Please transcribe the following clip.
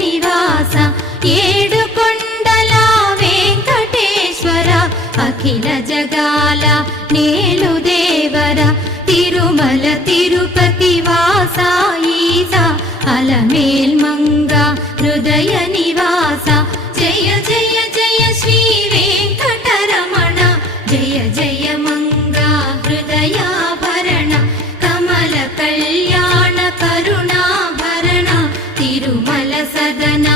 నివాస ఏడుకొండల వెంకటేశ్వర అఖిల జగాల నేలు దేవర తిరుమల తిరుపతి వాస ఈస అలమేల్ మంగ హృదయ నివాస జయ జయ జయ శ్రీ వెంకటరమణ జయ జయ మంగ హృదయాభరణ కమల కళ్యాణ కరుణాభరణ తిరుమల సదన